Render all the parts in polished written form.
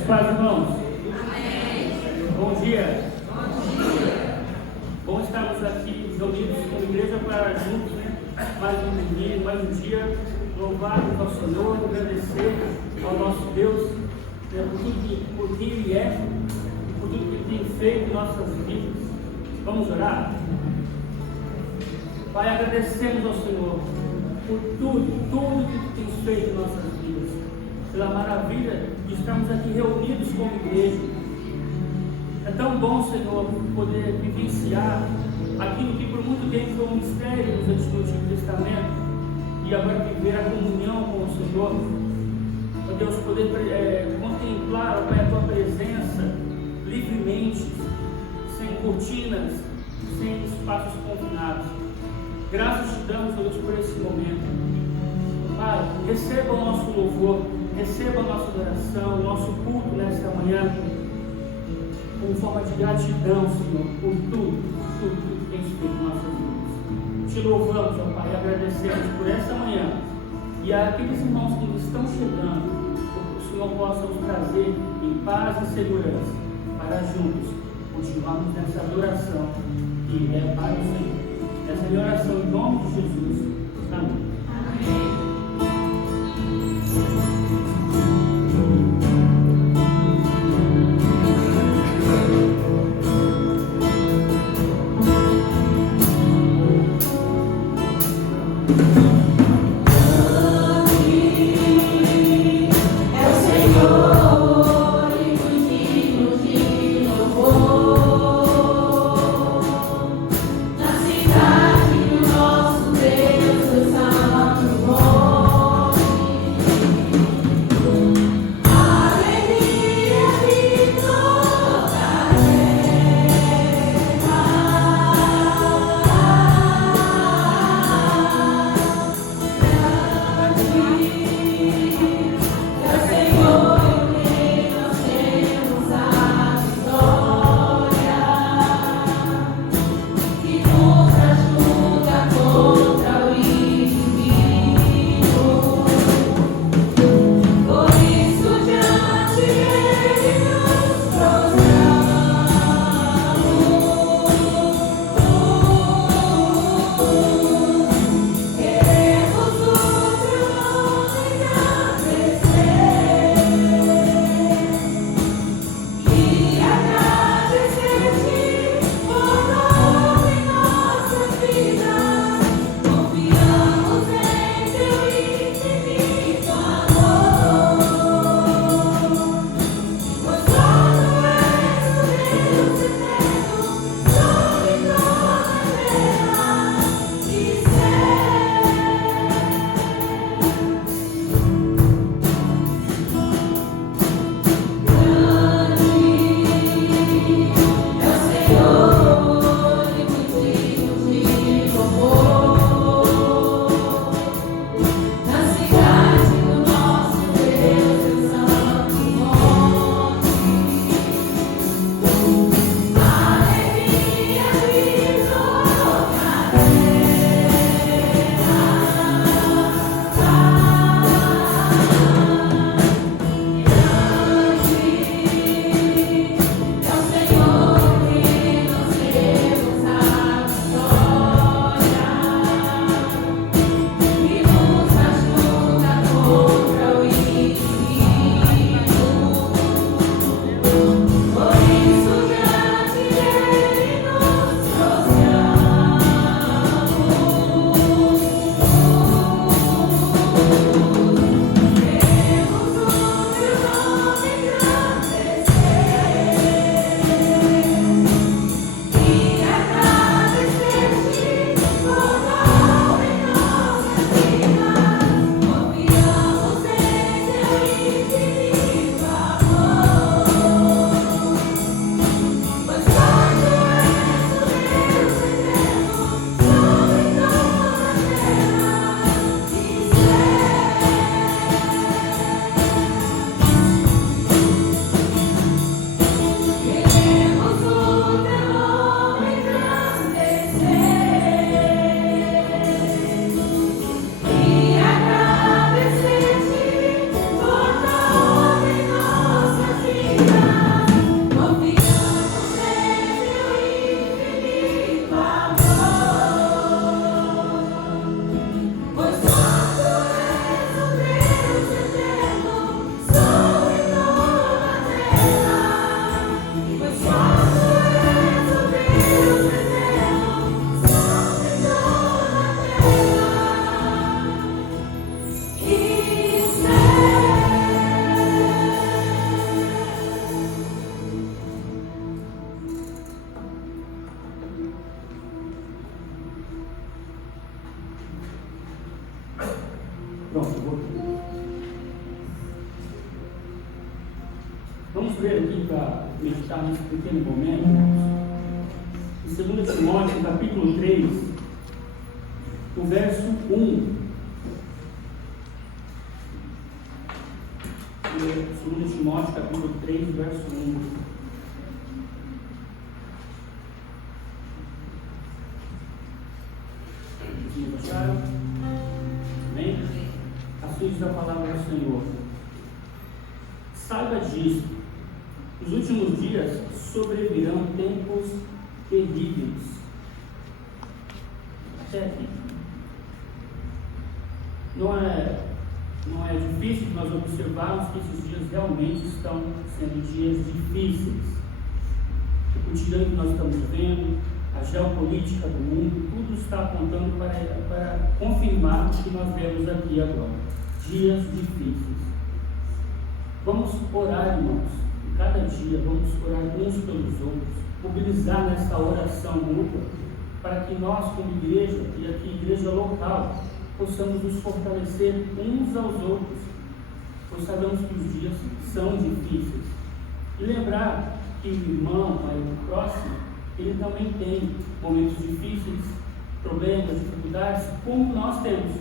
Paz, irmãos. Bom dia. Bom estarmos aqui reunidos como igreja para juntos, mais um domingo, mais um dia, louvarmos ao Senhor, agradecer ao nosso Deus por quem Ele é, por tudo que Ele tem feito em nossas vidas. Vamos orar? Pai, agradecemos ao Senhor por tudo que Tu tens feito em nossas vidas, pela maravilha de estarmos aqui reunidos como igreja. É tão bom, Senhor, poder vivenciar aquilo que por muito tempo foi um mistério no Antigo Testamento e agora viver a comunhão com o Senhor. Ó Deus, poder contemplar, ó Pai, a Tua presença livremente, sem cortinas, sem espaços confinados. Graças te damos, ó Deus, por esse momento. Pai, receba o nosso louvor, receba a nossa adoração, o nosso culto nesta manhã, como forma de gratidão, Senhor, por tudo que tens feito em nossas vidas. Te louvamos, ó Pai, e agradecemos por esta manhã. E aqueles irmãos que estão chegando, que o Senhor possa os trazer em paz e segurança, para juntos continuarmos nessa adoração que é para o Senhor. Essa é a minha oração em nome de Jesus. Amém. Amém. Na cidade do nosso Deus, eu salvo. Vamos ver aqui para meditar nesse pequeno momento, em 2 Timóteo, capítulo 3, o verso 1. 2 Timóteo, capítulo 3, verso 1. Acharam? Amém? Assim diz a palavra do Senhor. Saiba disso, nos últimos dias sobrevirão tempos terríveis. Até aqui. Não é difícil que nós observarmos que esses dias realmente estão sendo dias difíceis. O cotidiano que nós estamos vendo, a geopolítica do mundo, tudo está apontando para confirmar o que nós vemos aqui agora. Dias difíceis. Vamos orar, irmãos, e cada dia vamos orar uns pelos outros, mobilizar nessa oração mútua, para que nós, como igreja, e aqui igreja local, possamos nos fortalecer uns aos outros, pois sabemos que os dias são difíceis. E lembrar que o irmão, o próximo, ele também tem momentos difíceis, problemas, dificuldades, como nós temos.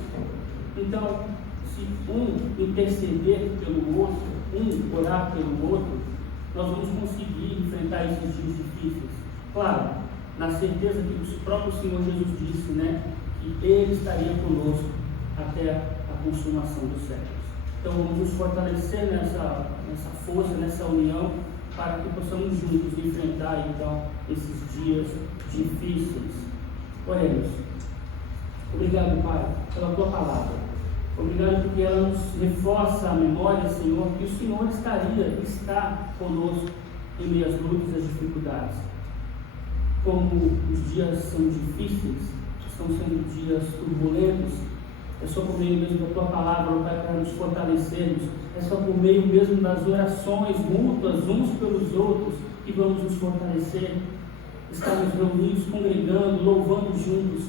Então, se um interceder pelo outro, um orar pelo outro, nós vamos conseguir enfrentar esses dias difíceis. Claro, na certeza que o próprio Senhor Jesus disse, que Ele estaria conosco até a consumação dos séculos. Então vamos nos fortalecer nessa força, nessa união, para que possamos juntos enfrentar então esses dias difíceis. Oremos. Obrigado, Pai, pela Tua palavra. Obrigado porque ela nos reforça a memória, Senhor, que o Senhor está conosco em meio às lutas e às dificuldades. Como os dias são difíceis, estão sendo dias turbulentos, é só por meio mesmo da Tua palavra, Pai, para nos fortalecermos, é só por meio mesmo das orações mútuas uns pelos outros que vamos nos fortalecer, estarmos reunidos, congregando, louvando juntos.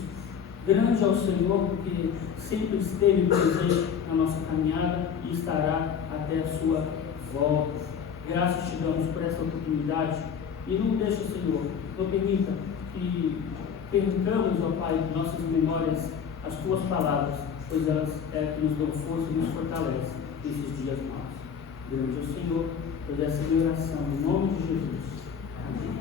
Grande é o Senhor, porque sempre esteve presente na nossa caminhada e estará até a sua volta. Graças te damos por essa oportunidade e não deixa, Senhor, não permita que percamos, ó Pai, de nossas memórias as Tuas palavras, pois elas é que nos dão força e nos fortalecem nesses dias maus. Grande é o Senhor, por essa minha oração, em nome de Jesus. Amém.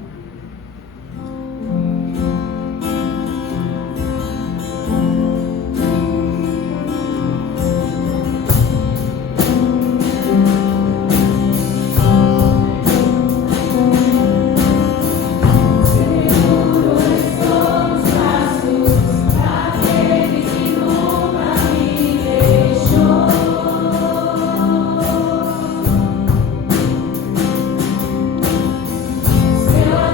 Seu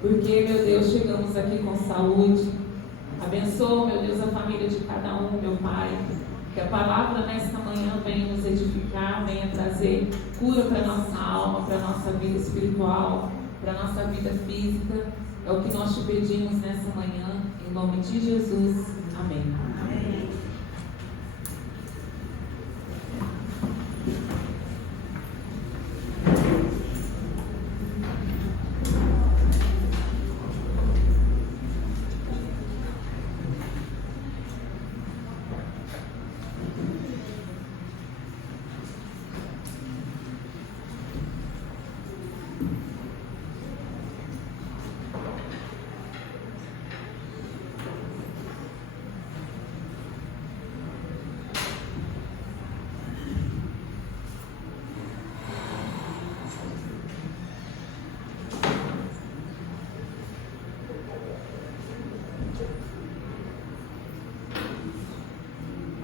Porque, meu Deus, chegamos aqui com saúde. Abençoa, meu Deus, a família de cada um, meu Pai. Que a palavra nesta manhã venha nos edificar, venha trazer cura para a nossa alma, para a nossa vida espiritual, para a nossa vida física. É o que nós te pedimos nessa manhã, em nome de Jesus. Amém. Amém.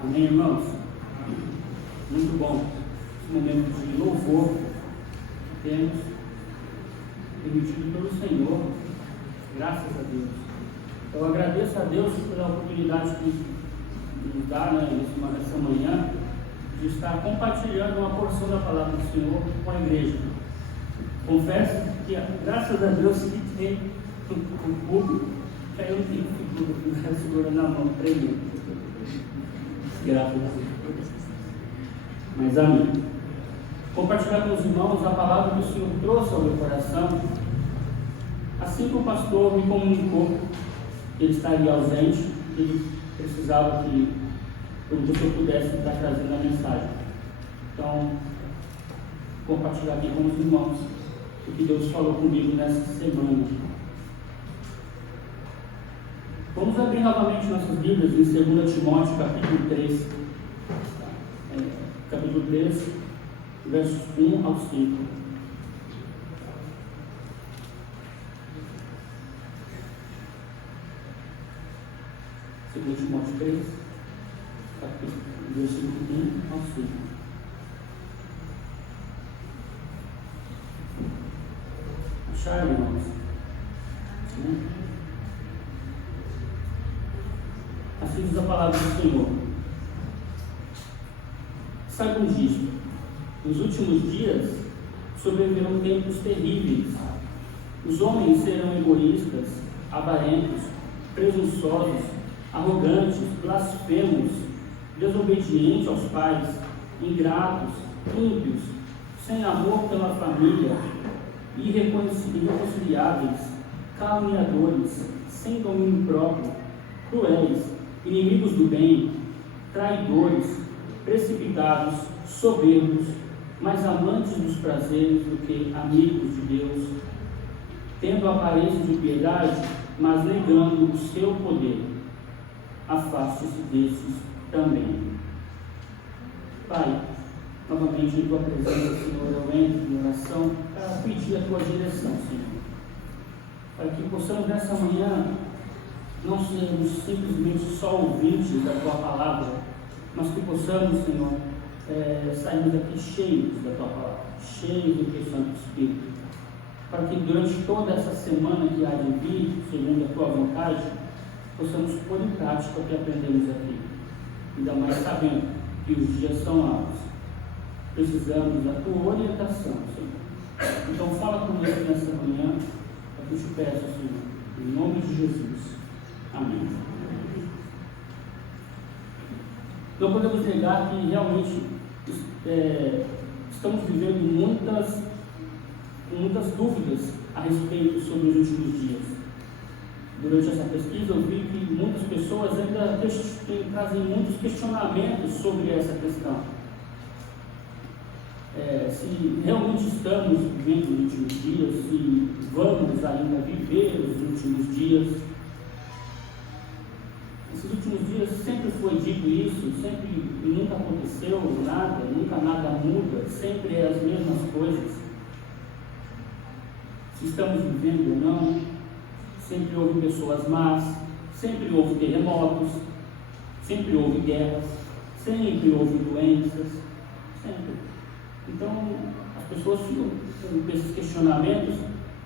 Amém, irmãos? Muito bom. Esse momento de louvor que temos permitido pelo Senhor, graças a Deus. Eu agradeço a Deus pela oportunidade que nos dá nessa manhã de estar compartilhando uma porção da palavra do Senhor com a igreja. Confesso que, graças a Deus, que tem o público, que aí eu não tenho figura segurando na mão, tremendo. Graças a Deus. Mas amém. compartilhar com os irmãos a palavra que o Senhor trouxe ao meu coração. Assim que o pastor me comunicou que ele estaria ausente, ele precisava que eu pudesse estar trazendo a mensagem. Então, compartilhar aqui com os irmãos o que Deus falou comigo nessa semana. Vamos abrir novamente nossas Bíblias em 2 Timóteo, capítulo 3. Capítulo 3, versos 1 ao 5. Segundo Timóteo 3, capítulo, versículo 1 ao 5. Acharam, irmãos? Assim diz a palavra do Senhor. Saibam disto: nos últimos dias sobrevirão tempos terríveis. Os homens serão egoístas, avarentos, presunçosos, arrogantes, blasfemos, desobedientes aos pais, ingratos, ímpios, sem amor pela família, irreconciliáveis, caluniadores, sem domínio próprio, cruéis, inimigos do bem, traidores, precipitados, soberbos, mais amantes dos prazeres do que amigos de Deus, tendo aparência de piedade, mas negando o seu poder. Afaste-se desses também. Pai, novamente em tua presença, Senhor, eu entro em oração para pedir a tua direção, Senhor, para que possamos nessa manhã não sermos simplesmente só ouvintes da tua palavra, mas que possamos, Senhor, sairmos daqui cheios da tua palavra, cheios do teu Santo Espírito, para que durante toda essa semana que há de vir, segundo a tua vontade, possamos pôr em prática o que aprendemos aqui, ainda mais sabendo que os dias são maus. Precisamos da tua orientação, Senhor. Então fala conosco nessa manhã, é que eu te peço, Senhor, em nome de Jesus. Amém. Não podemos negar que realmente estamos vivendo muitas dúvidas a respeito sobre os últimos dias. Durante essa pesquisa eu vi que muitas pessoas ainda trazem muitos questionamentos sobre essa questão. Se realmente estamos vivendo os últimos dias, se vamos ainda viver os últimos dias. Esses últimos dias sempre foi dito isso, sempre nunca aconteceu nada, nunca nada muda, sempre é as mesmas coisas. Se estamos vivendo ou não, sempre houve pessoas más, sempre houve terremotos, sempre houve guerras, sempre houve doenças, sempre. Então, as pessoas ficam com esses questionamentos,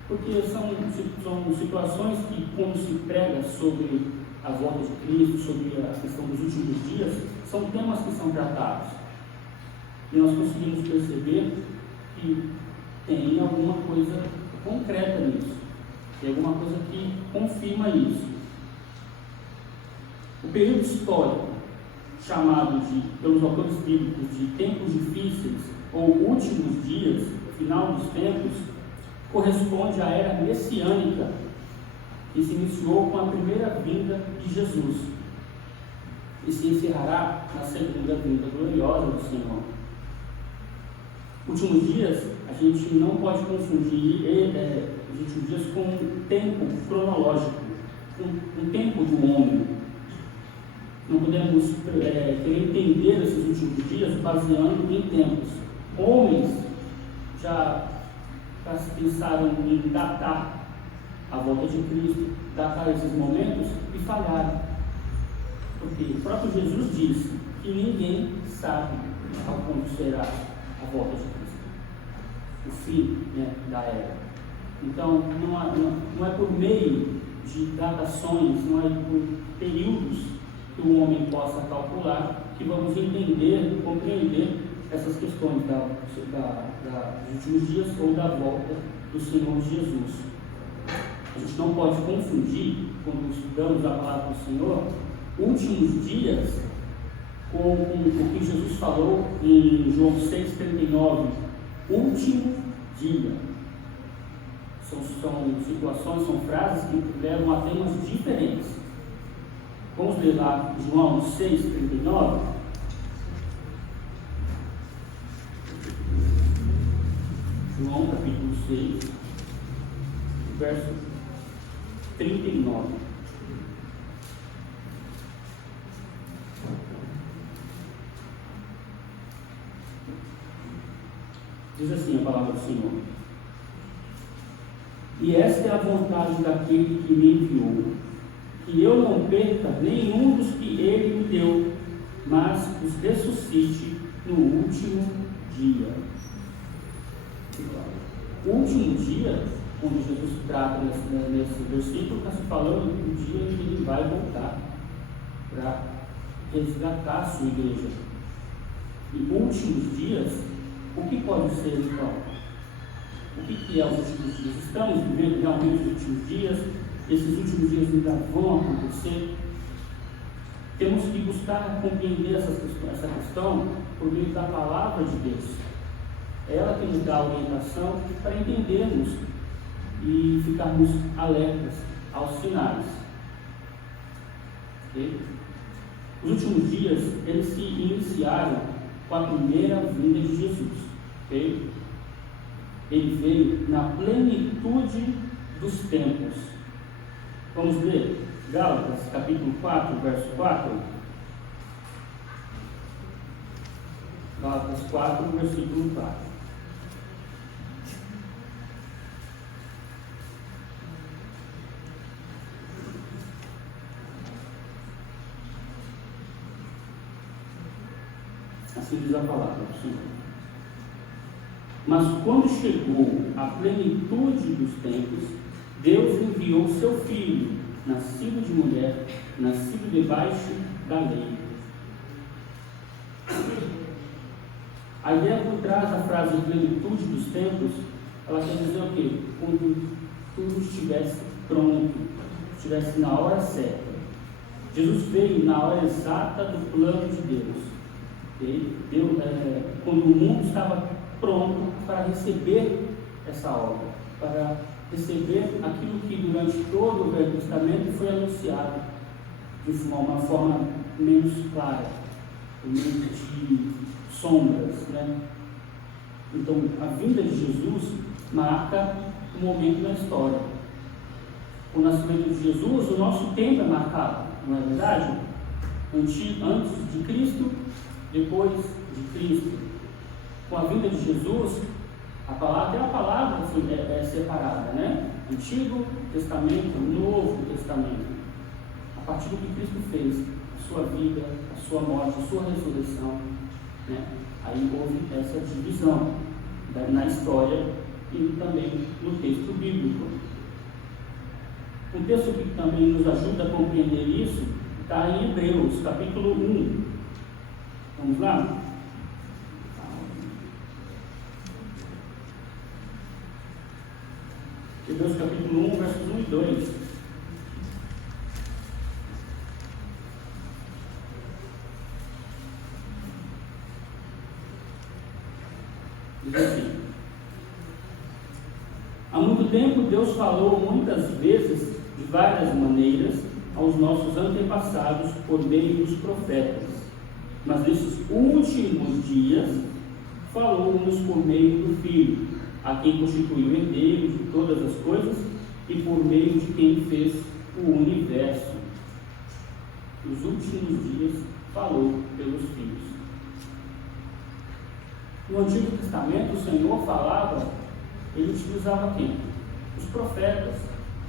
porque são situações que, quando se prega sobre a volta de Cristo, sobre a questão dos últimos dias, são temas que são tratados. E nós conseguimos perceber que tem alguma coisa concreta nisso, tem alguma coisa que confirma isso. O período histórico, chamado pelos autores bíblicos de tempos difíceis ou últimos dias, final dos tempos, corresponde à era messiânica, que se iniciou com a primeira vinda de Jesus e se encerrará na segunda vinda gloriosa do Senhor. Últimos dias, a gente não pode confundir os últimos dias com um tempo cronológico, um tempo do homem. Não podemos querer entender esses últimos dias baseando em tempos. Homens já pensaram em datar a volta de Cristo, datar esses momentos e falharam. Porque o próprio Jesus disse que ninguém sabe ao quando será a volta de Cristo, o fim, da era. Então, não é por meio de datações, não é por períodos que o homem possa calcular que vamos entender, compreender essas questões dos últimos dias ou da volta do Senhor Jesus. A gente não pode confundir, quando estudamos a palavra do Senhor, últimos dias com o que Jesus falou em João 6,39, último dia. São situações, são frases que levam a temas diferentes. Vamos ler lá João 6,39. João capítulo 6, verso 39. Diz assim a palavra do Senhor: e esta é a vontade daquele que me enviou, que eu não perca nenhum dos que ele me deu, mas os ressuscite no último dia. O último dia, onde Jesus trata nesse versículo, está se falando do dia em que ele vai voltar para resgatar a sua igreja. E últimos dias, o que pode ser então? O que é os últimos dias? Estamos vivendo realmente os últimos dias? Esses últimos dias ainda vão acontecer? Temos que buscar compreender essa questão por meio da palavra de Deus. É ela que nos dá a orientação para entendermos e ficarmos alertas aos sinais. Okay? Os últimos dias, eles se iniciaram com a primeira vinda de Jesus. Okay? Ele veio na plenitude dos tempos. Vamos ler Gálatas, capítulo 4, verso 4. Gálatas 4, versículo 4. Assim diz a palavra do Senhor. Mas quando chegou a plenitude dos tempos, Deus enviou seu Filho, nascido de mulher, nascido debaixo da lei. A ideia por trás da frase plenitude dos tempos, ela quer dizer o quê? Quando tudo estivesse pronto, estivesse na hora certa. Jesus veio na hora exata do plano de Deus. Quando o mundo estava pronto para receber essa obra, para receber aquilo que durante todo o Velho Testamento foi anunciado de uma forma menos clara, menos de sombras, né? Então, a vinda de Jesus marca um momento na história. O nascimento de Jesus, o nosso tempo é marcado, não é verdade? Antes de Cristo, depois de Cristo. Com a vinda de Jesus, a palavra é separada, né? Antigo Testamento, Novo Testamento. A partir do que Cristo fez, a sua vida, a sua morte, a sua ressurreição, né? Aí houve essa divisão na história e também no texto bíblico. Um texto que também nos ajuda a compreender isso está em Hebreus, capítulo 1. Vamos lá? Hebreus capítulo 1, versos 1 e 2. Diz assim: há muito tempo Deus falou muitas vezes, de várias maneiras, aos nossos antepassados por meio dos profetas. Mas nesses últimos dias, falou-nos por meio do Filho, a quem constituiu herdeiro de todas as coisas e por meio de quem fez o universo. Nos últimos dias, falou pelos filhos. No Antigo Testamento, o Senhor falava, ele utilizava quem? Os profetas,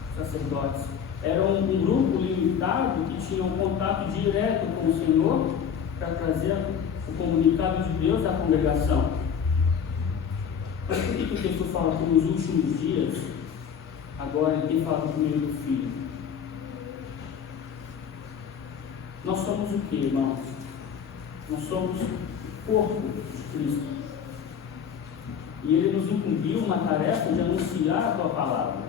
os sacerdotes. Era um grupo limitado que tinha um contato direto com o Senhor para trazer o comunicado de Deus à congregação. Mas por que o texto fala que nos últimos dias, agora ele tem falado por meio do Filho? Nós somos o que, irmãos? Nós somos o corpo de Cristo. E ele nos incumbiu uma tarefa de anunciar a tua palavra.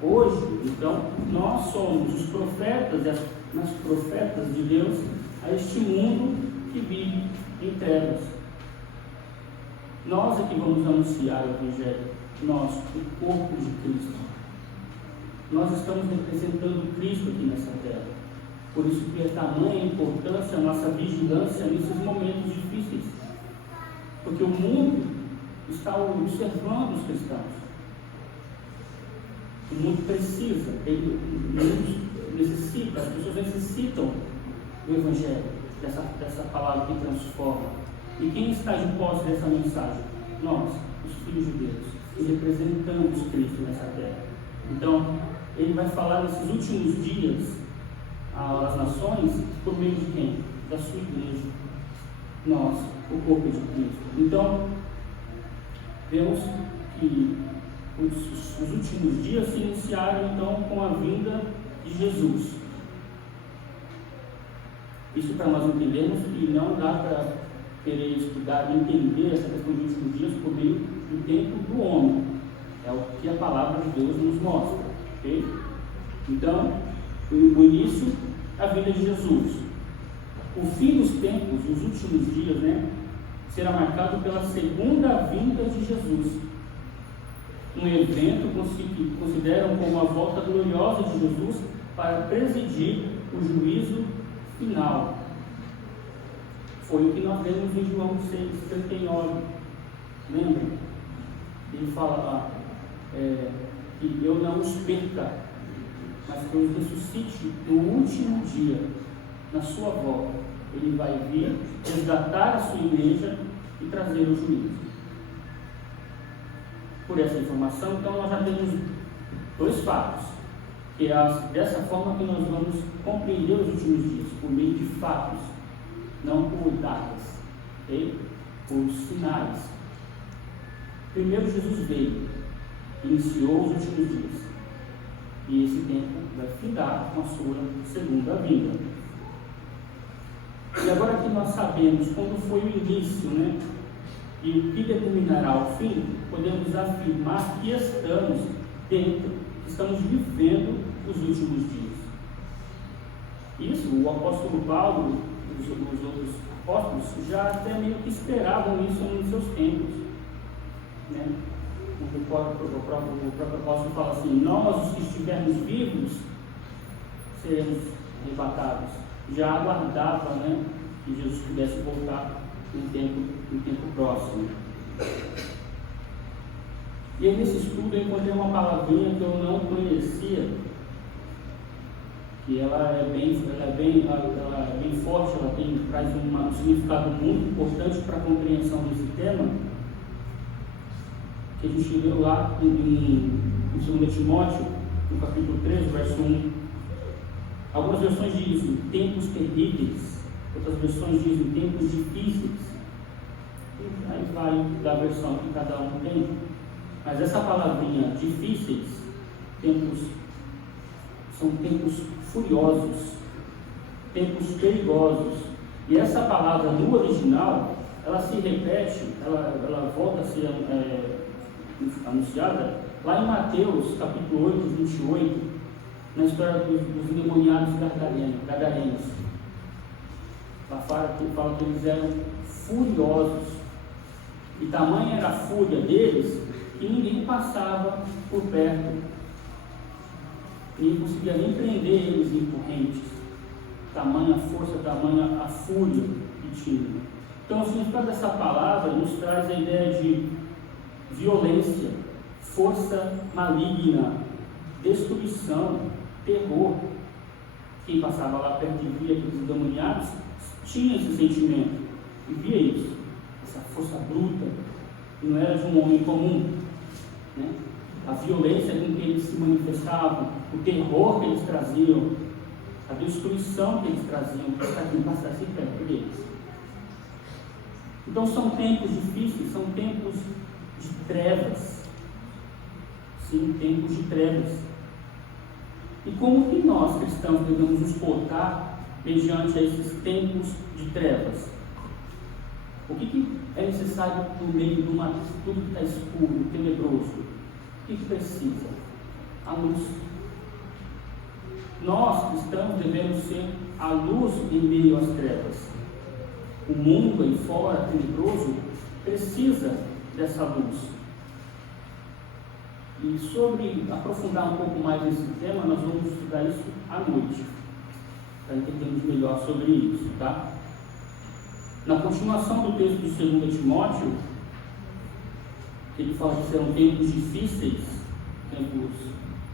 Hoje, então, nós somos os profetas e as profetas de Deus a este mundo que vive em trevas. Nós é que vamos anunciar o Evangelho, nós, o corpo de Cristo. Nós estamos representando Cristo aqui nessa terra. Por isso que é tamanha a importância a nossa vigilância nesses momentos difíceis. Porque o mundo está observando os cristãos. O mundo precisa, necessita, as pessoas necessitam do Evangelho, dessa palavra que transforma. E quem está de posse dessa mensagem? Nós, os filhos de Deus, que representamos Cristo nessa terra. Então, ele vai falar nesses últimos dias às nações por meio de quem? Da sua igreja. Nós, o corpo de Cristo. Então, vemos que os últimos dias se iniciaram então com a vinda de Jesus. Isso para nós entendermos que não dá para querer estudar e entender essa questão dos últimos dias por meio do tempo do homem. É o que a palavra de Deus nos mostra. Okay? Então, o início, a vinda de Jesus. O fim dos tempos, os últimos dias, será marcado pela segunda vinda de Jesus. Um evento que consideram como a volta gloriosa de Jesus para presidir o juízo final. Foi o que nós vemos em João 6,39. Lembra? Ele fala lá, que eu não os perca, mas que eu os ressuscite no último dia, na sua volta. Ele vai vir, resgatar a sua igreja e trazer o juízo. Por essa informação, então nós já temos dois fatos, que é dessa forma que nós vamos compreender os últimos dias, por meio de fatos, não por datas, okay? Por sinais. Primeiro, Jesus veio, iniciou os últimos dias, e esse tempo vai findar com a sua segunda vinda. E agora que nós sabemos quando foi o início, e o que determinará o fim, podemos afirmar que estamos vivendo os últimos dias. Isso, o apóstolo Paulo e os outros apóstolos já até meio que esperavam isso nos seus tempos. O próprio apóstolo fala assim: nós, os que estivermos vivos, seremos arrebatados. Já aguardava que Jesus pudesse voltar em tempo próximo. E aí, nesse estudo eu encontrei uma palavrinha que eu não conhecia, que ela é bem forte, traz um significado muito importante para a compreensão desse tema, que a gente leu lá em 2 Timóteo, no capítulo 3, verso 1. Algumas versões dizem tempos terríveis, outras versões dizem tempos difíceis. Aí vai da versão que cada um tem. Mas essa palavrinha difíceis, são tempos furiosos, tempos perigosos. E essa palavra no original, ela se repete, ela volta a ser anunciada lá em Mateus capítulo 8, 28, na história dos endemoniados gadarenos. Lá fala que eles eram furiosos, e tamanha era a fúria deles que ninguém passava por perto, ninguém conseguia nem prender eles em correntes. Tamanha força, tamanha a fúria que tinha. Então, o significado dessa palavra nos traz a ideia de violência, força maligna, destruição, terror. Quem passava lá perto e via aqueles endemoniados tinha esse sentimento e via isso, essa força bruta, que não era de um homem comum, a violência com que eles se manifestavam, o terror que eles traziam, a destruição que eles traziam para quem passasse perto deles. Então são tempos difíceis, são tempos de trevas. Sim, tempos de trevas. E como que nós, cristãos, devemos nos portar mediante esses tempos de trevas? O que é necessário no meio de tudo que está escuro, tenebroso? O que precisa? A luz. Nós, cristãos, devemos ser a luz em meio às trevas. O mundo aí fora, tenebroso, precisa dessa luz. E sobre aprofundar um pouco mais nesse tema, nós vamos estudar isso à noite, para entendermos melhor sobre isso, tá? Na continuação do texto de 2 Timóteo, ele fala que serão tempos difíceis, tempos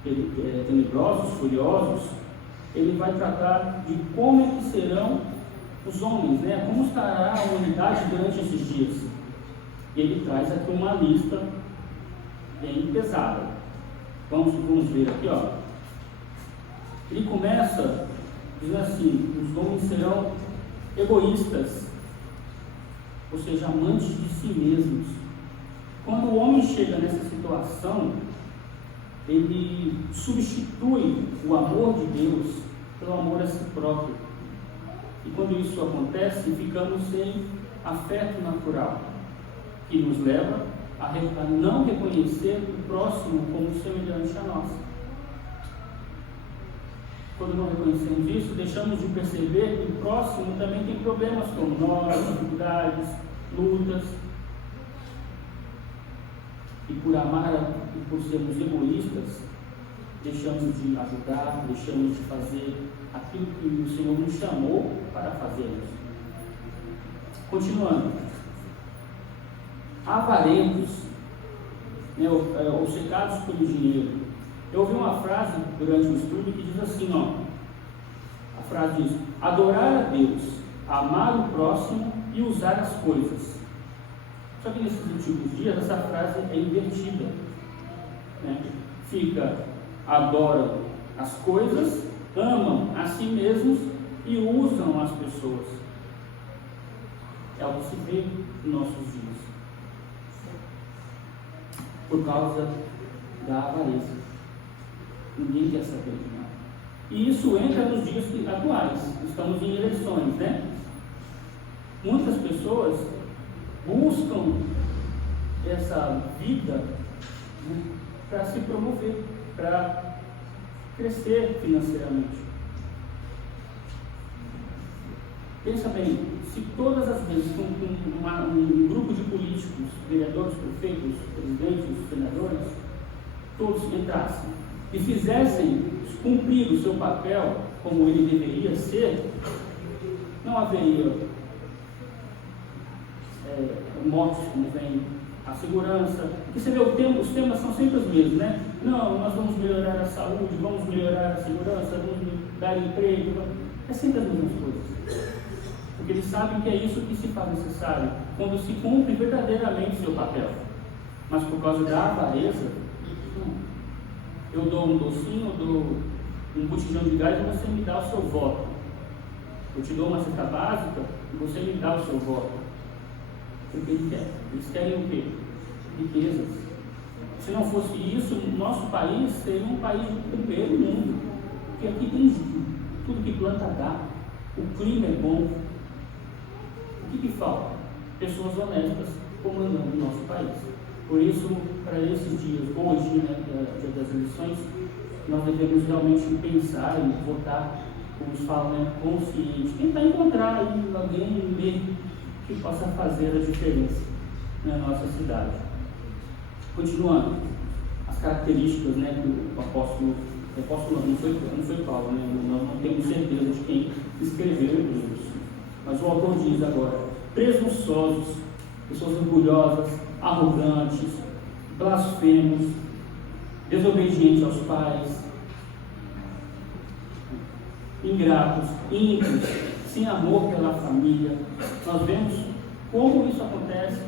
tenebrosos, furiosos. Ele vai tratar de como é que serão os homens, né? Como estará a humanidade durante esses dias. E ele traz aqui uma lista bem pesada. Vamos ver aqui, ó. Ele começa dizendo assim: os homens serão egoístas, ou seja, amantes de si mesmos. Quando o homem chega nessa situação, ele substitui o amor de Deus pelo amor a si próprio. E quando isso acontece, ficamos sem afeto natural, que nos leva a não reconhecer o próximo como semelhante a nós. Quando não reconhecemos isso, deixamos de perceber que o próximo também tem problemas como nós, dificuldades, lutas. E por amar e por sermos egoístas, deixamos de ajudar, deixamos de fazer aquilo que o Senhor nos chamou para fazermos. Continuando. Avarentos, né, obcecados pelo dinheiro. Eu ouvi uma frase durante o estudo que diz assim, ó. A frase diz: adorar a Deus, amar o próximo e usar as coisas. Só que nesses últimos dias essa frase é invertida, né? Fica: adoram as coisas, amam a si mesmos e usam as pessoas. É o que se vê nos nossos dias, por causa da avareza. Ninguém quer saber de nada. E isso entra nos dias atuais. Estamos em eleições, né? Muitas pessoas buscam essa vida, né, para se promover, para crescer financeiramente. Pensa bem, se todas as vezes um grupo de políticos, vereadores, prefeitos, presidentes, senadores, todos entrassem e fizessem cumprir o seu papel como ele deveria ser, não haveria mortes como vem a segurança. Porque você vê, os temas são sempre os mesmos, né? Não, nós vamos melhorar a saúde, vamos melhorar a segurança, vamos dar emprego. É sempre as mesmas coisas. Porque eles sabem que é isso que se faz necessário quando se cumpre verdadeiramente o seu papel. Mas por causa da avareza, eu dou um docinho, eu dou um botijão de gás e você me dá o seu voto. Eu te dou uma cesta básica e você me dá o seu voto. Porque eles querem o quê? Riquezas. Se não fosse isso, o nosso país seria um país do primeiro mundo. Porque aqui tem tudo que planta dá. O clima é bom. O que falta? Pessoas honestas comandando o nosso país. Por isso, para esses dias, hoje, né, dia das eleições, nós devemos realmente pensar e votar, como se fala, né, consciente. Tentar encontrar aí alguém no meio que possa fazer a diferença na nossa cidade. Continuando, as características, né, que o apóstolo não foi Paulo, né, nós não temos certeza de quem escreveu isso, mas o autor diz agora: presunçosos, pessoas orgulhosas, arrogantes, blasfemos, desobedientes aos pais, ingratos, ímpios, sem amor pela família. Nós vemos como isso acontece.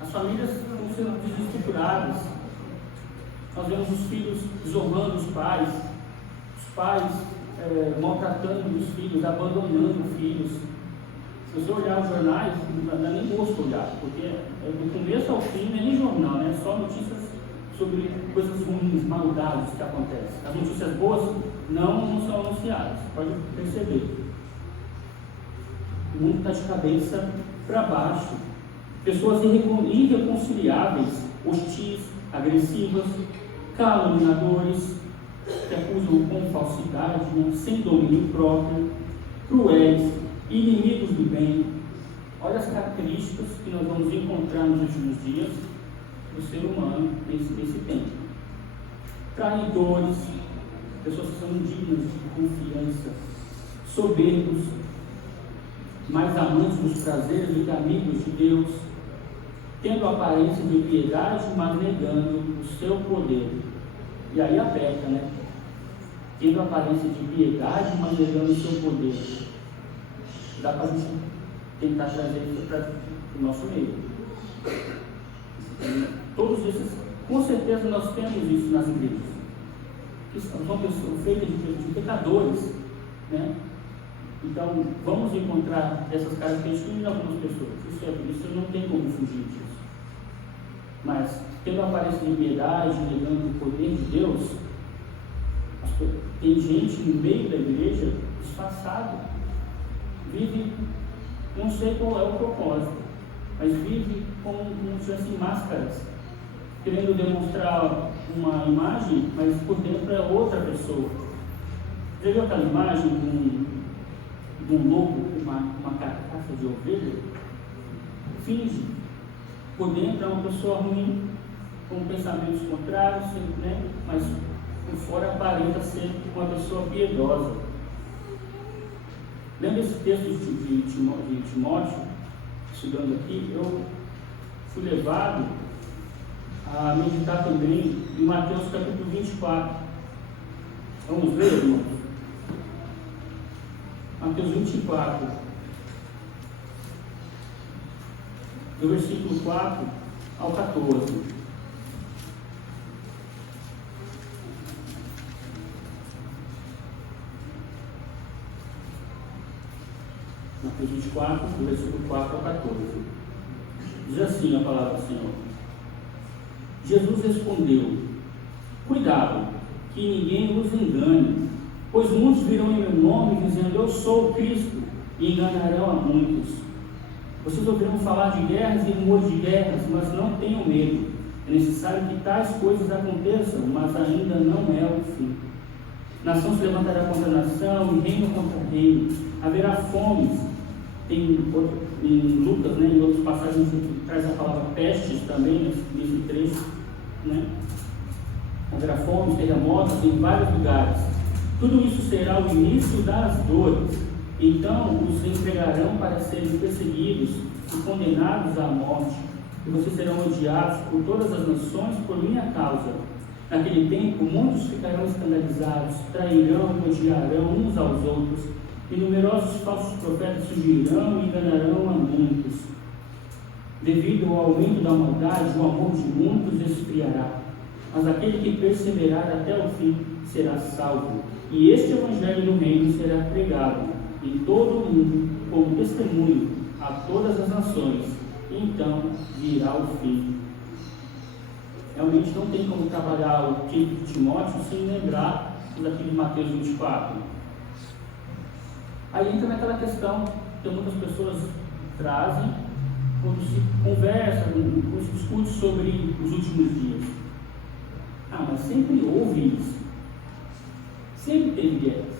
As famílias estão sendo desestruturadas. Nós vemos os filhos desonrando os pais maltratando os filhos, abandonando filhos. Se você olhar os jornais, não dá nem gosto olhar, porque do começo ao fim não é nem jornal, né? Só notícias sobre coisas ruins, maldades que acontecem. As notícias boas não são anunciadas, pode perceber. O mundo está de cabeça para baixo. Pessoas irreconciliáveis, hostis, agressivas, caluniadores, que acusam com falsidade, né, sem domínio próprio, cruéis, inimigos do bem, Olha as características que nós vamos encontrar nos últimos dias do ser humano nesse tempo. Traidores, pessoas que são indignas de confiança, soberbos, mais amantes dos prazeres do que amigos de Deus, tendo aparência de piedade, mas negando o seu poder. E aí aperta, né? Tendo aparência de piedade, mas negando o seu poder. Dá para a gente tentar trazer isso para o nosso meio. Todos esses, com certeza nós temos isso nas igrejas. Que são pessoas feitas de pecadores, né? Então, vamos encontrar essas características em algumas pessoas. Isso não tem como fugir disso. Mas, tendo a aparência de piedade, negando o poder de Deus, tem gente no meio da igreja disfarçado, vive, não sei qual é o propósito, mas vive como se tivessem máscaras, querendo demonstrar uma imagem, mas por dentro é outra pessoa. Já viu aquela imagem de um lobo com uma carcaça de ovelha? Finge. Por dentro é uma pessoa ruim, com pensamentos contrários, né? Mas por fora aparenta ser uma pessoa piedosa. Lembra esse texto de Timóteo, estudando aqui? Eu fui levado a meditar também em Mateus capítulo 24. Vamos ler, irmãos? Mateus 24, do versículo 4 ao 14. Mateus 24, do versículo 4 ao 14. Diz assim a palavra do Senhor. Jesus respondeu: cuidado, que ninguém vos engane, pois muitos virão em meu nome dizendo: eu sou o Cristo, e enganarão a muitos. Vocês ouvirão falar de guerras e rumores de guerras, mas não tenham medo. É necessário que tais coisas aconteçam, mas ainda não é o fim. Nação se levantará contra nação, e reino contra reino. Haverá fomes. Tem em Lucas, né, em outras passagens, traz a palavra pestes também, nesse trecho, né? Haverá fomes, terremotos em vários lugares. Tudo isso será o início das dores. Então os entregarão para serem perseguidos e condenados à morte, e vocês serão odiados por todas as nações por minha causa. Naquele tempo, muitos ficarão escandalizados, trairão e odiarão uns aos outros, e numerosos falsos profetas surgirão e enganarão a muitos. Devido ao aumento da maldade, o amor de muitos esfriará, mas aquele que perseverar até o fim será salvo. E este evangelho do reino será pregado em todo o mundo como testemunho a todas as nações, e então virá o fim. Realmente não tem como trabalhar o título de Timóteo sem lembrar daqui de Mateus 24. Aí entra naquela questão que muitas pessoas trazem quando se conversa, quando se discute sobre os últimos dias. Ah, mas sempre houve isso. Sempre teve guerras.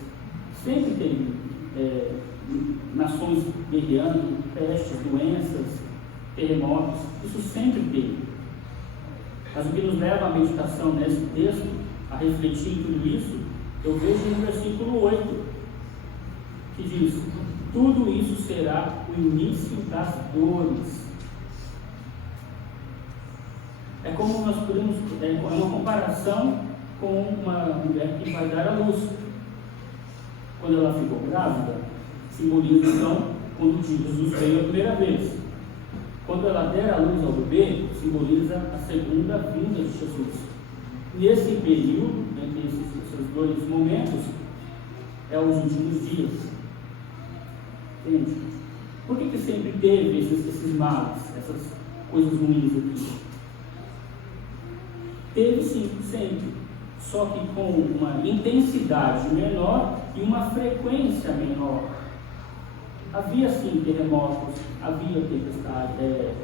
Sempre teve nações guerreando, pestes, doenças, terremotos. Isso sempre teve. Mas o que nos leva à meditação nesse texto, a refletir em tudo isso, eu vejo no versículo 8, que diz: tudo isso será o início das dores. É como nós podemos, é uma comparação com uma mulher que vai dar à luz. Quando ela ficou grávida, simboliza então quando Jesus veio a primeira vez. Quando ela der à luz ao bebê, simboliza a segunda vinda de Jesus. Nesse período, entre esses dois momentos, é os últimos dias. Entende? Por que sempre teve esses males, essas coisas ruins aqui? Teve sim, sempre. Só que com uma intensidade menor e uma frequência menor. Havia sim terremotos, havia tempestades,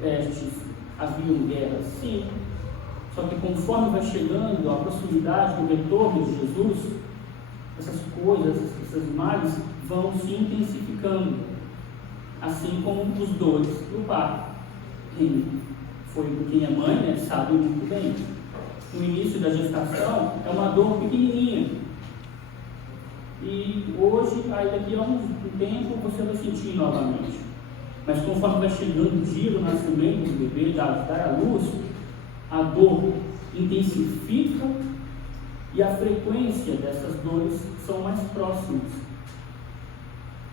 pestes, haviam guerras, sim. Só que conforme vai chegando a proximidade do retorno de Jesus, essas coisas, esses males vão se intensificando. assim como os dores do parto. Quem é mãe, né, sabe muito bem. No início da gestação é uma dor pequenininha. E hoje, aí daqui a um tempo, você vai sentir novamente. Mas conforme vai chegando o dia do nascimento do bebê, dar à luz, a dor intensifica e a frequência dessas dores são mais próximas.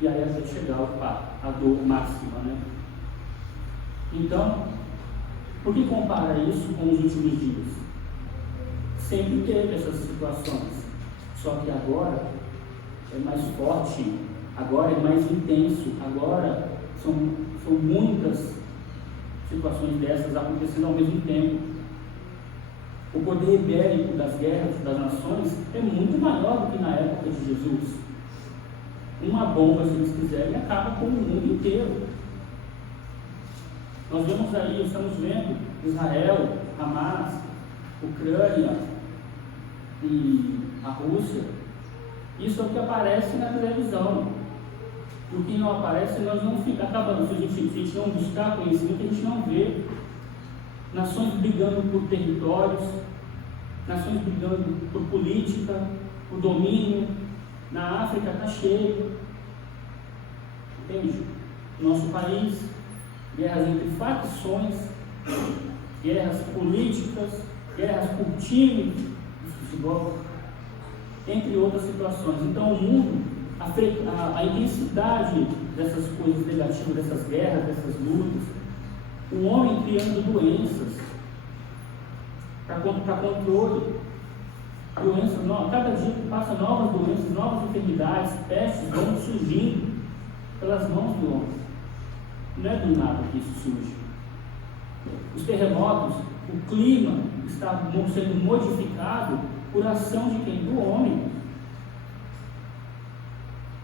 E aí até chegar ao parto, a dor máxima, né? Então, por que compara isso com os últimos dias? Sempre teve essas situações, só que agora é mais forte, agora é mais intenso, agora são muitas situações dessas acontecendo ao mesmo tempo. O poder bélico das guerras das nações é muito maior do que na época de Jesus. Uma bomba, se eles quiserem, acaba com o mundo inteiro. Nós vemos aí, estamos vendo Israel, Hamas, Ucrânia e a Rússia. Isso é o que aparece na televisão. O que não aparece, nós não acabamos. Se a gente não buscar conhecimento, a gente não vê. Nações brigando por territórios, nações brigando por política, por domínio. Na África está cheio. Entende? Nosso país, guerras entre facções, guerras políticas, guerras por time de futebol, entre outras situações. Então o mundo, a intensidade dessas coisas negativas, dessas guerras, dessas lutas, o homem criando doenças para controle, doenças, cada dia que passa novas doenças, novas enfermidades, pestes vão surgindo pelas mãos do homem. Não é do nada que isso surge. Os terremotos, o clima está sendo modificado por ação de quem? Do homem.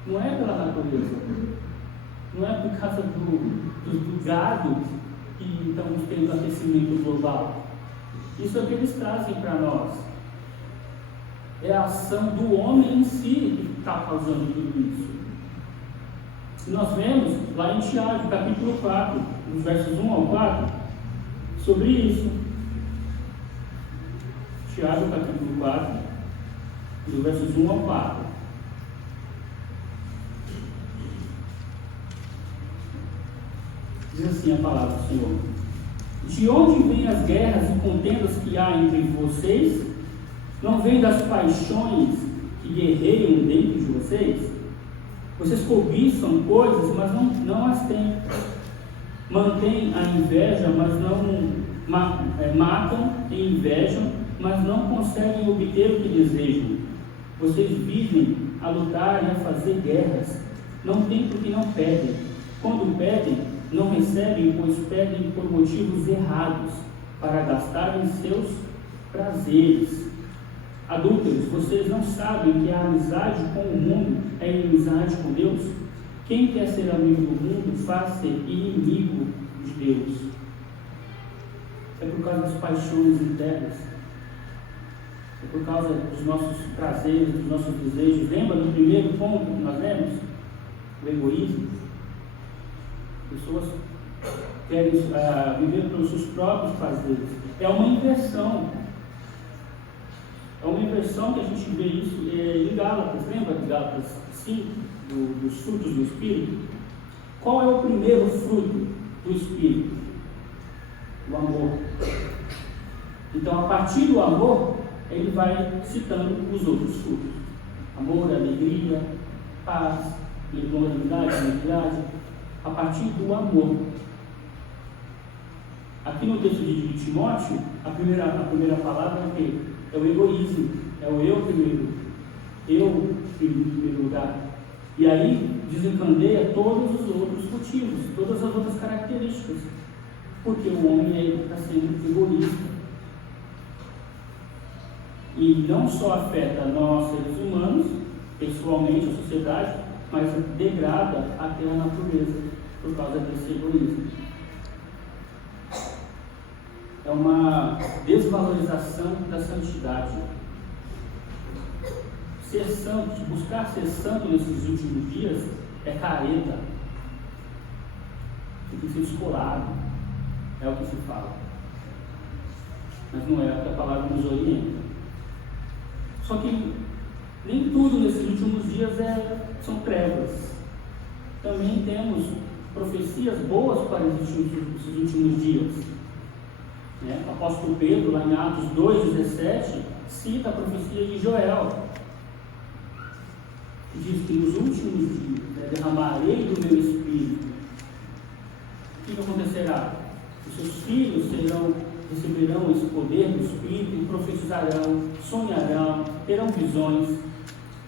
Não é pela natureza. Não é por causa do gado que estamos tendo aquecimento global. Isso é o que eles trazem para nós. É a ação do homem em si que está causando tudo isso. Nós vemos lá em Tiago, capítulo 4, nos versos 1 ao 4, sobre isso. Tiago, capítulo 4, dos versos 1 ao 4. Diz assim a palavra do Senhor: de onde vêm as guerras e contendas que há entre vocês? Não vêm das paixões que guerreiam dentro de vocês? Vocês cobiçam coisas, mas não as têm. Mantêm a inveja, mas não matam e invejam, mas não conseguem obter o que desejam. Vocês vivem a lutar e a fazer guerras. Não têm porque não pedem. Quando pedem, não recebem, pois pedem por motivos errados, para gastarem seus prazeres. Adúlteros, vocês não sabem que a amizade com o mundo é inimizade com Deus? Quem quer ser amigo do mundo faz-se inimigo de Deus. É por causa das paixões internas. É por causa dos nossos prazeres, dos nossos desejos. Lembra do primeiro ponto que nós vemos? O egoísmo. Pessoas querem viver pelos seus próprios prazeres. É uma inversão. É uma inversão que a gente vê isso em Gálatas. Lembra de Gálatas 5, dos frutos do Espírito? Qual é o primeiro fruto do Espírito? O amor. Então, a partir do amor, ele vai citando os outros frutos: amor, alegria, paz, longanimidade, benignidade. A partir do amor. Aqui no texto de Timóteo, a primeira palavra é o quê? É o egoísmo, é o eu primeiro. Eu em primeiro lugar. E aí desencandeia todos os outros motivos, todas as outras características. Porque o homem está sendo egoísta. E não só afeta nós, seres humanos, pessoalmente, a sociedade, mas degrada até a natureza por causa desse egoísmo. É uma desvalorização da santidade. Ser santo, buscar ser santo nesses últimos dias é careta. Você tem que ser descolado. É o que se fala. Mas não é o que a palavra nos orienta. Só que nem tudo nesses últimos dias são trevas. Também temos profecias boas para esses últimos dias. O apóstolo Pedro, lá em Atos 2,17, cita a profecia de Joel, que diz que nos últimos dias derramarei do meu espírito. O que acontecerá? Os seus filhos receberão esse poder do Espírito e profetizarão, sonharão, terão visões.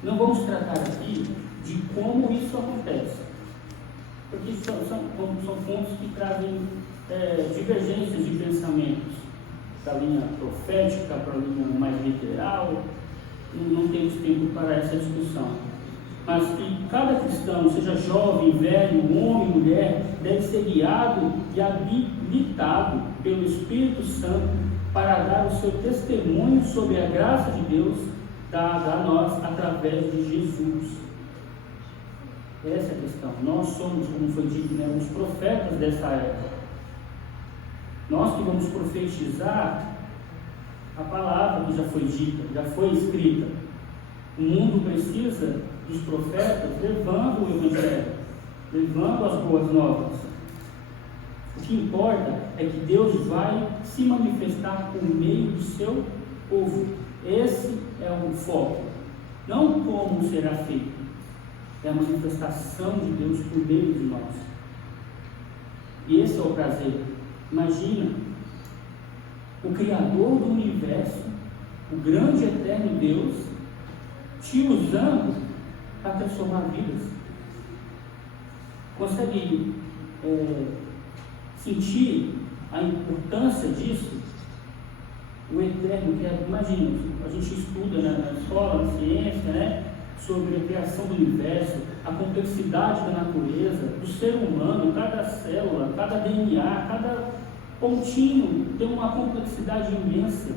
Não vamos tratar aqui de como isso acontece, porque são pontos que trazem divergências de pensamentos, da linha profética para a linha mais literal. Não temos tempo para essa discussão. Mas que cada cristão, seja jovem, velho, homem, mulher, deve ser guiado e habilitado pelo Espírito Santo para dar o seu testemunho sobre a graça de Deus dada a nós através de Jesus. Essa é a questão. Nós somos, como foi dito, os profetas dessa época. Nós que vamos profetizar a palavra que já foi dita, já foi escrita. O mundo precisa dos profetas levando o Evangelho, levando as boas novas. O que importa é que Deus vai se manifestar por meio do seu povo. Esse é o foco. Não como será feito, é a manifestação de Deus por meio de nós. E esse é o prazer. Imagina o Criador do universo, o grande eterno Deus, te usando para transformar vidas. Consegue sentir a importância disso? O eterno, imagina, a gente estuda na escola, na ciência, sobre a criação do universo, a complexidade da natureza, do ser humano, cada célula, cada DNA, cada pontinho tem uma complexidade imensa.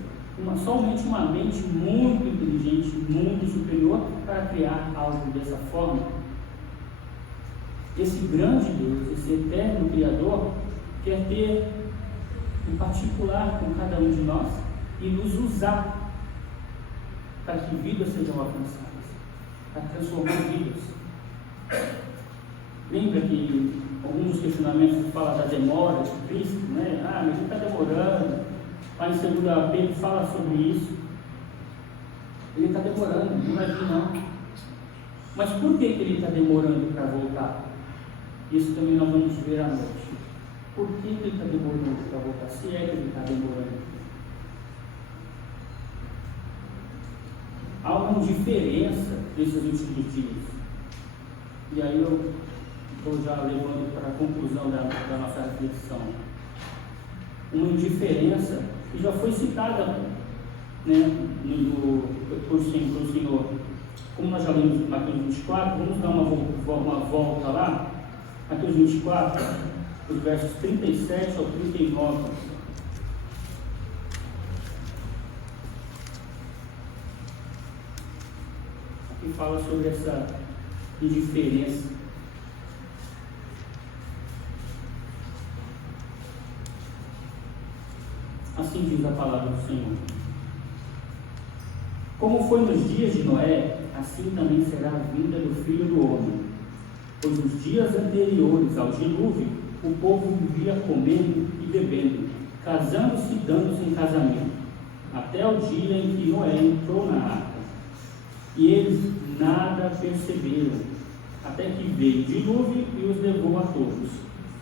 Somente uma mente muito inteligente, muito superior para criar algo dessa forma. Esse grande Deus, esse eterno Criador, quer ter em particular com cada um de nós e nos usar para que vidas sejam alcançadas, para transformar vidas. Lembra que alguns questionamentos falam da demora de Cristo, mas ele está demorando. Lá em 2 Pedro fala sobre isso. Ele está demorando, não vai vir não. Mas por que ele está demorando para voltar? Isso também nós vamos ver à noite. Por que ele está demorando para voltar? Se é que ele está demorando. Há uma diferença nesses últimos dias. E aí eu estou já levando para a conclusão da nossa reflexão. Uma indiferença que já foi citada por Senhor. Como nós já lemos em Mateus 24, vamos dar uma volta lá. Mateus 24, os versos 37 ao 39. Aqui fala sobre essa indiferença. Assim diz a palavra do Senhor. Como foi nos dias de Noé, assim também será a vinda do Filho do Homem. Pois nos dias anteriores ao dilúvio, o povo vivia comendo e bebendo, casando-se e dando-se em casamento, até o dia em que Noé entrou na arca. E eles nada perceberam, até que veio o dilúvio e os levou a todos.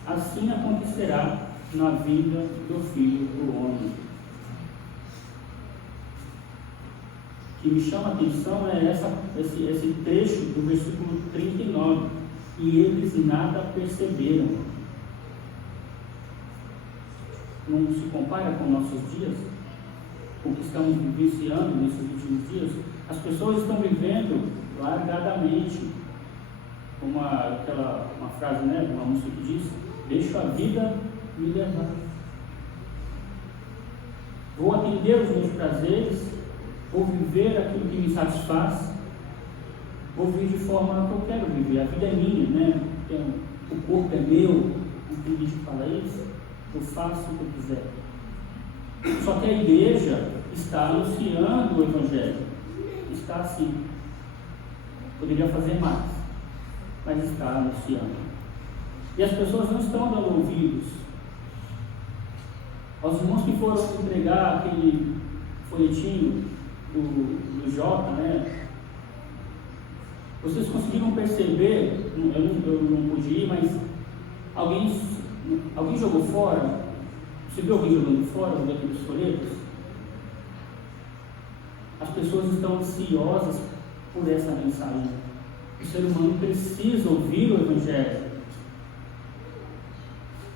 Assim acontecerá na vida do Filho do Homem. O que me chama a atenção é esse trecho do versículo 39. E eles nada perceberam. Não se compara com nossos dias, com o que estamos vivenciando nesses últimos dias. As pessoas estão vivendo largadamente. Uma frase, uma música que diz: deixo a vida me levar. Vou atender os meus prazeres, vou viver aquilo que me satisfaz, vou viver de forma que eu quero viver. A vida é minha, o corpo é meu, tem gente que fala isso, eu faço o que eu quiser. Só que a igreja está anunciando o Evangelho. Está assim. Poderia fazer mais, mas está anunciando. E as pessoas não estão dando ouvidos aos irmãos que foram entregar aquele folhetinho do Jota, né? Vocês conseguiram perceber, eu não pude ir, mas alguém jogou fora? Você viu alguém jogando fora daqueles folhetos? As pessoas estão ansiosas por essa mensagem. O ser humano precisa ouvir o Evangelho.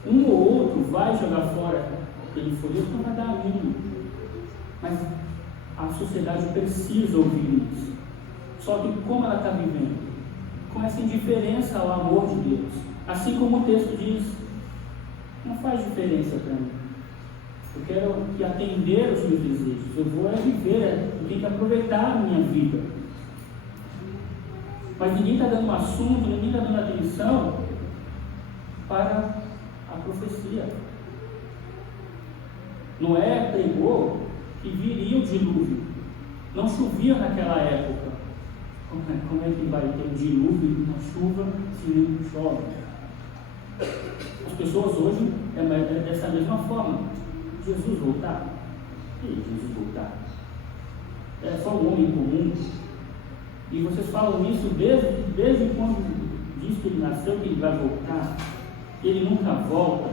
Um ou outro vai jogar fora aquele folheto, não vai dar a mínima. Mas a sociedade precisa ouvir isso. Só que como ela está vivendo? Com essa indiferença ao amor de Deus. Assim como o texto diz, não faz diferença para mim. Eu quero que atender os meus desejos. Eu vou viver, eu tenho que aproveitar a minha vida. Mas ninguém está dando assunto, ninguém está dando atenção para a profecia. Noé pregou que viria o dilúvio. Não chovia naquela época. Como é que vai ter um dilúvio e uma chuva se não chove? As pessoas hoje é dessa mesma forma. Jesus voltar? E Jesus voltar? É só um homem comum. E vocês falam isso desde quando diz que ele nasceu, que ele vai voltar. Ele nunca volta.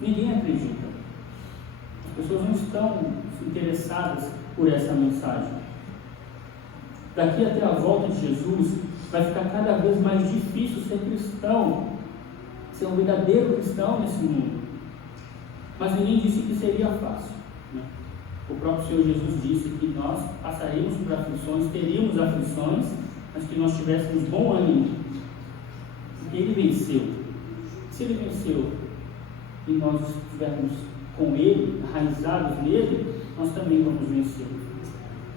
Ninguém acredita. As pessoas não estão interessadas por essa mensagem. Daqui até a volta de Jesus, vai ficar cada vez mais difícil ser cristão, ser um verdadeiro cristão nesse mundo. Mas ninguém disse que seria fácil, né? O próprio Senhor Jesus disse que nós passaríamos por aflições, teríamos aflições, mas que nós tivéssemos bom ânimo. Porque Ele venceu. Se Ele venceu e nós estivermos com Ele, enraizados nele, nós também vamos vencer.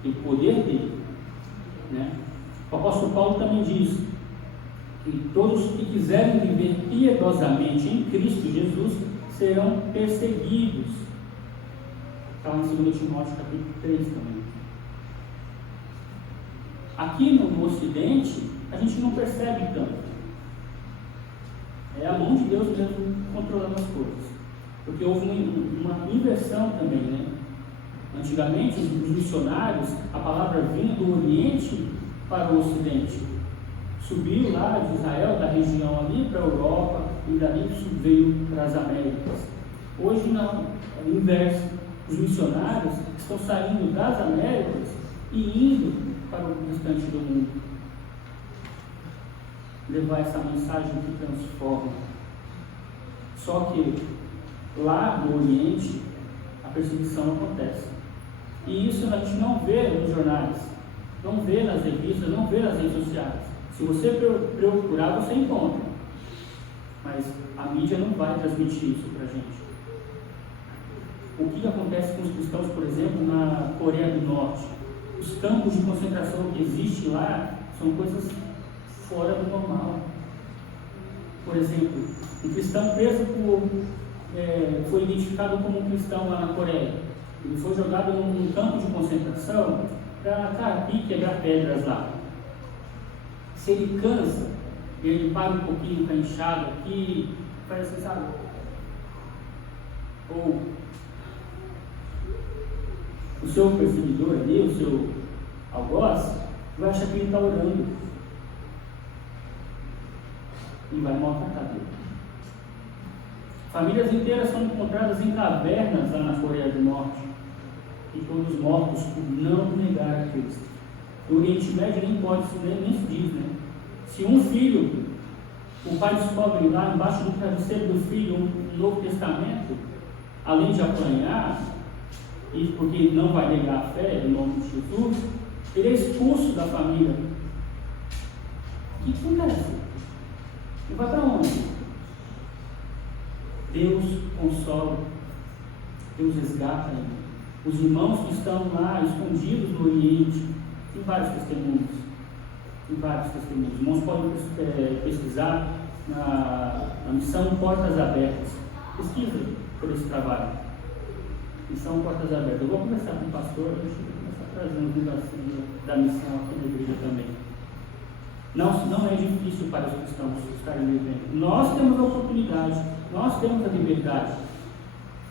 Tem o poder dele, né? O apóstolo Paulo também diz que todos que quiserem viver piedosamente em Cristo Jesus serão perseguidos. Está lá em 2 Timóteo capítulo 3 também. Aqui no Ocidente, a gente não percebe tanto. É a mão de Deus mesmo controlando as coisas. Porque houve uma inversão também, né? Antigamente, os missionários, a palavra vinha do Oriente para o Ocidente. Subiu lá de Israel, da região ali, para a Europa, e dali veio para as Américas. Hoje não, é o inverso. Os missionários estão saindo das Américas e indo para o restante do mundo. Levar essa mensagem que transforma. Só que lá no Oriente, a perseguição acontece. E isso a gente não vê nos jornais, não vê nas revistas, não vê nas redes sociais. Se você procurar, você encontra. Mas a mídia não vai transmitir isso para a gente. O que acontece com os cristãos, por exemplo, na Coreia do Norte? Os campos de concentração que existem lá são coisas fora do normal. Por exemplo, um cristão preso foi identificado como um cristão lá na Coreia. Ele foi jogado num campo de concentração para carpir, quebrar pedras lá. Se ele cansa, ele para um pouquinho com a enxada aqui, faz assim, sabe? Ou o seu perseguidor ali, o seu algoz, vai achar que ele está orando e vai maltratar ele. Famílias inteiras são encontradas em cavernas lá na Coreia do Norte e todos mortos por não negar a Cristo. No Oriente Médio nem se diz, né? Se um filho, o pai descobre lá embaixo do travesseiro do filho um Novo Testamento, além de apanhar, e porque ele não vai negar a fé em nome de Jesus, ele é expulso da família. O que acontece? Ele vai para onde? Deus consola, Deus resgata ele. Os irmãos que estão lá escondidos no Oriente, tem vários testemunhos. Os irmãos podem pesquisar na missão Portas Abertas. Pesquisa por esse trabalho. Missão Portas Abertas. Eu vou conversar com o pastor, a gente vai começar a trazer uns negocinhos da missão aqui na igreja também. Não é difícil para os cristãos estarem vivendo. Nós temos a oportunidade, nós temos a liberdade.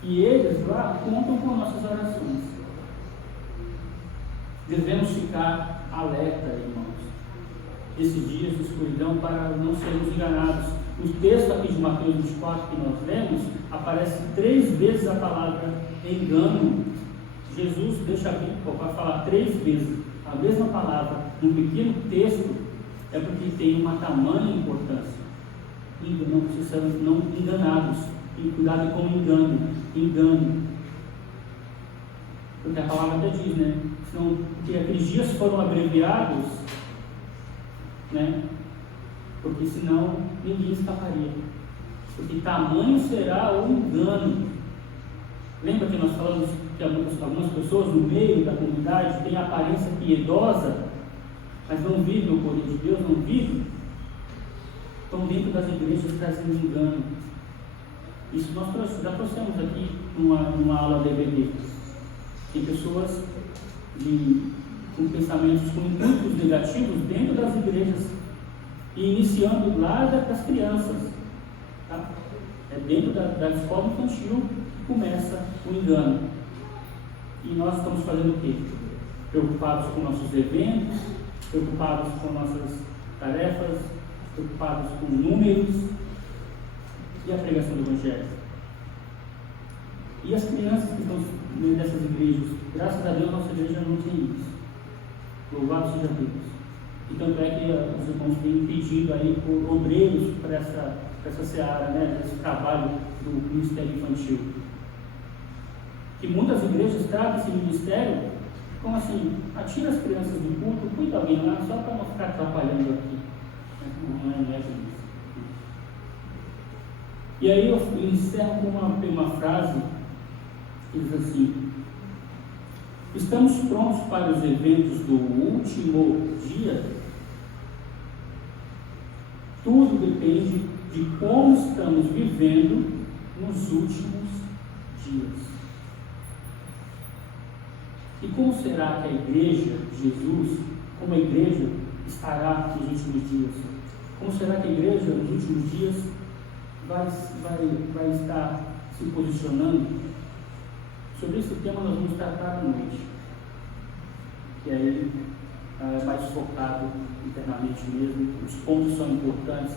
E eles lá contam com nossas orações. Devemos ficar alerta, irmãos, esses dias de escuridão, para não sermos enganados. O texto aqui de Mateus 24 que nós lemos, aparece 3 vezes a palavra engano. Jesus deixa aqui para falar 3 vezes a mesma palavra num pequeno texto, é porque tem uma tamanha importância. Não precisamos não enganados. E cuidado com o engano. Porque a palavra até diz, né? Senão, porque aqueles dias foram abreviados, né? Porque senão ninguém escaparia. Porque tamanho será o engano. Lembra que nós falamos que algumas pessoas no meio da comunidade têm aparência piedosa, mas não vivem o poder de Deus, não vivem? Estão dentro das igrejas trazendo engano. Isso nós já trouxemos aqui numa aula da EBD. Tem pessoas com pensamentos, com intuitos negativos dentro das igrejas, e iniciando lá das crianças. Tá? É dentro da escola infantil que começa o engano. E nós estamos fazendo o quê? Preocupados com nossos eventos, preocupados com nossas tarefas, preocupados com números e a pregação do Evangelho. E as crianças que estão no meio dessas igrejas, graças a Deus, nossa igreja não tem isso. Louvado seja Deus. E tanto é que os irmãos têm pedido aí por obreiros para essa seara, né, esse trabalho do ministério infantil. Que muitas igrejas tratam esse ministério como assim: atira as crianças do culto, cuida alguém lá, só para não ficar atrapalhando aqui. Não é isso. E aí eu encerro com uma frase que diz assim: estamos prontos para os eventos do último dia? Tudo depende de como estamos vivendo nos últimos dias. E como será que a igreja de Jesus, como a igreja estará nos últimos dias? Como será que a igreja nos últimos dias vai estar se posicionando? Sobre esse tema nós vamos tratar à noite, que aí é mais focado internamente mesmo. Os pontos são importantes.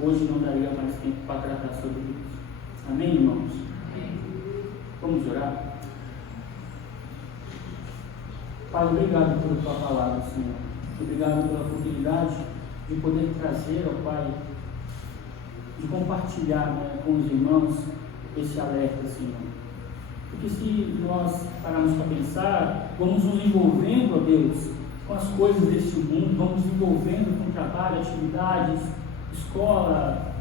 Hoje não daria mais tempo para tratar sobre isso. Amém, irmãos? Amém. Vamos orar? Pai, obrigado pela tua palavra, Senhor. Obrigado pela oportunidade de poder trazer ao Pai, de compartilhar, né, com os irmãos esse alerta, Senhor. Porque se nós pararmos para pensar, vamos nos envolvendo, ó Deus, com as coisas deste mundo, vamos nos envolvendo com trabalho, atividades, escola,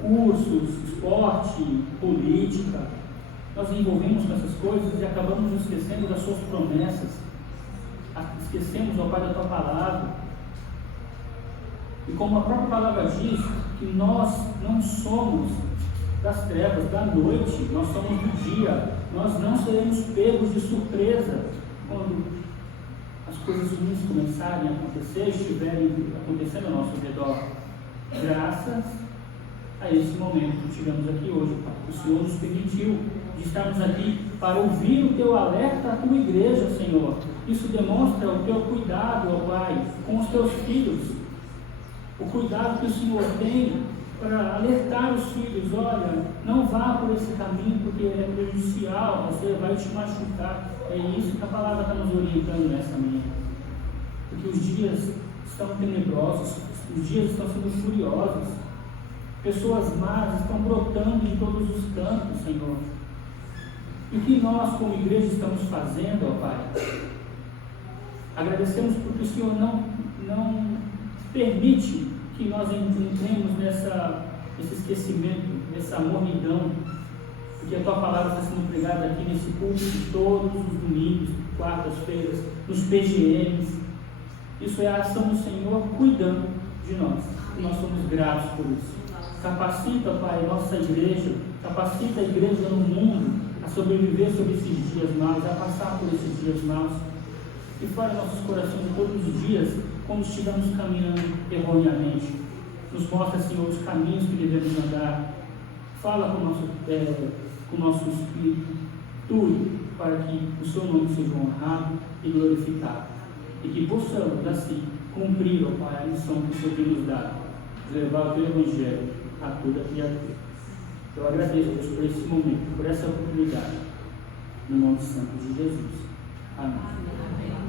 cursos, esporte, política. Nós nos envolvemos com essas coisas e acabamos nos esquecendo das suas promessas, esquecemos, ó Pai, da tua palavra. E como a própria palavra diz, que nós não somos das trevas, da noite, nós somos do dia. Nós não seremos pegos de surpresa quando as coisas ruins começarem a acontecer, estiverem acontecendo ao nosso redor. Graças a esse momento que tivemos aqui hoje, Pai. O Senhor nos permitiu de estarmos aqui para ouvir o teu alerta à tua igreja, Senhor. Isso demonstra o teu cuidado, ó Pai, com os teus filhos. O cuidado que o Senhor tem para alertar os filhos: olha, não vá por esse caminho porque é prejudicial, você vai te machucar. É isso que a palavra está nos orientando nessa manhã. Porque os dias estão tenebrosos, os dias estão sendo furiosos, pessoas más estão brotando em todos os cantos, Senhor. E o que nós, como igreja, estamos fazendo, ó Pai? Agradecemos porque o Senhor não permite que nós entremos nesse esquecimento, nessa mornidão, porque a tua palavra está sendo pregada aqui nesse culto de todos os domingos, quartas-feiras, nos PGMs. Isso é a ação do Senhor cuidando de nós. E nós somos gratos por isso. Capacita, Pai, nossa igreja, capacita a igreja no mundo a sobreviver sobre esses dias maus, a passar por esses dias maus. E fora nossos corações todos os dias, como estivemos caminhando erroneamente. Nos mostra, Senhor, os caminhos que devemos andar. Fala com o nosso espírito, tudo, para que o seu nome seja honrado e glorificado. E que possamos, assim, cumprir, ó Pai, a missão que o Senhor tem nos dado, de levar o teu Evangelho a toda a criatura. Eu agradeço, Deus, por esse momento, por essa oportunidade. No nome santo de Jesus. Amém.